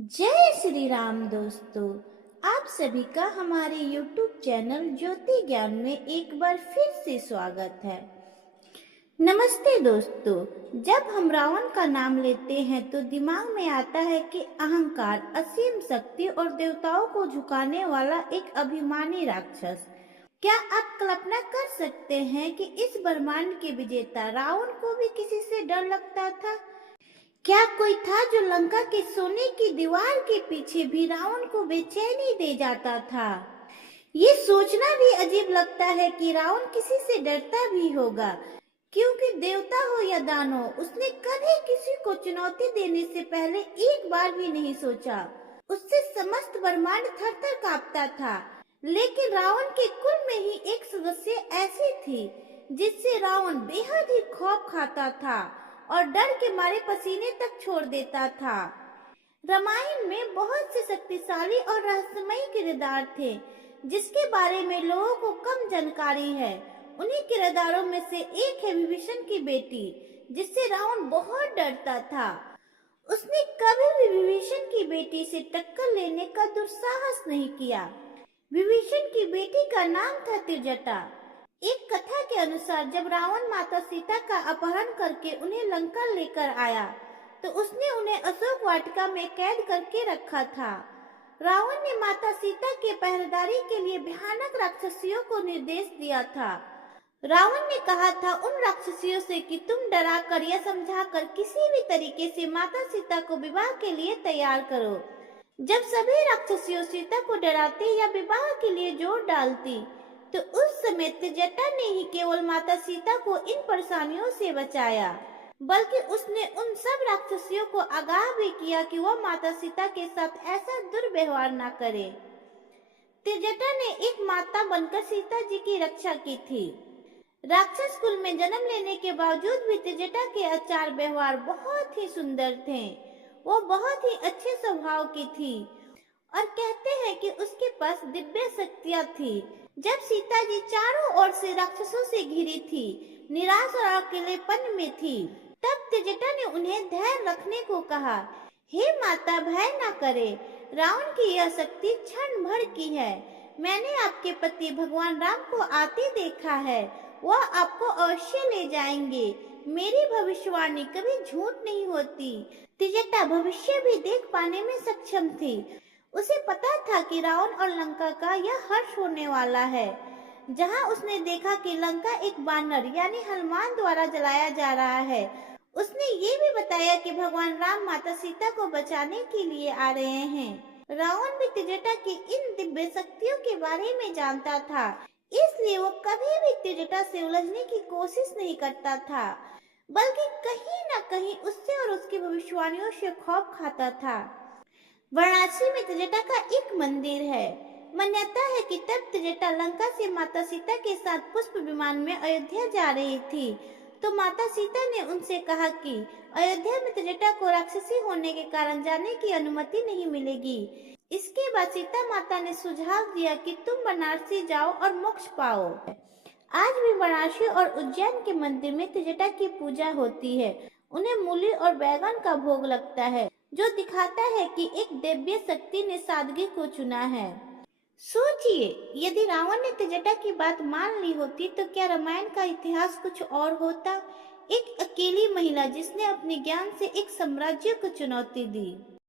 जय श्री राम दोस्तों। आप सभी का हमारे YouTube चैनल ज्योति ज्ञान में एक बार फिर से स्वागत है। नमस्ते दोस्तों। जब हम रावण का नाम लेते हैं तो दिमाग में आता है कि अहंकार, असीम शक्ति और देवताओं को झुकाने वाला एक अभिमानी राक्षस। क्या आप कल्पना कर सकते हैं कि इस ब्रह्मांड के विजेता रावण को भी किसी से डर लगता था? क्या कोई था जो लंका के सोने की दीवार के पीछे भी रावण को बेचैनी दे जाता था? ये सोचना भी अजीब लगता है कि रावण किसी से डरता भी होगा, क्योंकि देवता हो या दानव, उसने कभी किसी को चुनौती देने से पहले एक बार भी नहीं सोचा। उससे समस्त ब्रह्मांड थर-थर कांपता था। लेकिन रावण के कुल में ही एक सदस्य ऐसी थी जिससे रावण बेहद ही खौफ खाता था और डर के मारे पसीने तक छोड़ देता था। रामायण में बहुत से शक्तिशाली और रहस्यमयी किरदार थे जिसके बारे में लोगों को कम जानकारी है। उन्हीं किरदारों में से एक है विभीषण की बेटी, जिससे रावण बहुत डरता था। उसने कभी भी विभीषण की बेटी से टक्कर लेने का दुस्साहस नहीं किया। विभीषण की बेटी का नाम था त्रिजटा। एक कथा के अनुसार जब रावण माता सीता का अपहरण करके उन्हें लंका लेकर आया तो उसने उन्हें अशोक वाटिका में कैद करके रखा था। रावण ने माता सीता के पहरेदारी के लिए भयानक राक्षसियों को निर्देश दिया था। रावण ने कहा था उन राक्षसियों से कि तुम डरा कर या समझा कर किसी भी तरीके से माता सीता को विवाह के लिए तैयार करो। जब सभी राक्षसियों सीता को डराती या विवाह के लिए जोर डालती तो उस समय त्रिजटा ने ही केवल माता सीता को इन परेशानियों से बचाया, बल्कि उसने उन सब राक्षसियों को आगाह भी किया कि वह माता सीता के साथ ऐसा दुर्व्यवहार न करे। त्रिजटा ने एक माता बनकर सीता जी की रक्षा की थी। राक्षस कुल में जन्म लेने के बावजूद भी त्रिजटा के आचार व्यवहार बहुत ही सुंदर थे। वो बहुत ही अच्छे स्वभाव की थी और कहते हैं कि उसके पास दिव्य शक्तियां थी। जब सीता जी चारों ओर से राक्षसों से घिरी थी, निराश और अकेलेपन में थी, तब त्रिजटा ने उन्हें धैर्य रखने को कहा। हे माता, भय न करे। रावण की यह शक्ति क्षण भर की है। मैंने आपके पति भगवान राम को आते देखा है। वह आपको अवश्य ले जाएंगे। मेरी भविष्यवाणी कभी झूठ नहीं होती। त्रिजटा भविष्य भी देख पाने में सक्षम थी। उसे पता था कि रावण और लंका का यह हर्ष होने वाला है। जहां उसने देखा कि लंका एक बानर यानी हनुमान द्वारा जलाया जा रहा है, उसने ये भी बताया कि भगवान राम माता सीता को बचाने के लिए आ रहे हैं। रावण भी त्रिजटा की इन दिव्य शक्तियों के बारे में जानता था, इसलिए वो कभी भी त्रिजटा से उलझने की कोशिश नहीं करता था, बल्कि कहीं न कहीं उससे और उसकी भविष्यवाणियों से खौफ खाता था। वाराणसी में त्रिजटा का एक मंदिर है। मान्यता है कि तब त्रिजटा लंका से माता सीता के साथ पुष्प विमान में अयोध्या जा रही थी, तो माता सीता ने उनसे कहा कि अयोध्या में त्रिजटा को राक्षसी होने के कारण जाने की अनुमति नहीं मिलेगी। इसके बाद सीता माता ने सुझाव दिया कि तुम बनारसी जाओ और मोक्ष पाओ। आज भी वाराणसी और उज्जैन के मंदिर में त्रिजटा की पूजा होती है। उन्हें मूली और बैगन का भोग लगता है, जो दिखाता है कि एक दिव्य शक्ति ने सादगी को चुना है। सोचिए, यदि रावण ने त्रिजटा की बात मान ली होती तो क्या रामायण का इतिहास कुछ और होता। एक अकेली महिला जिसने अपने ज्ञान से एक साम्राज्य को चुनौती दी।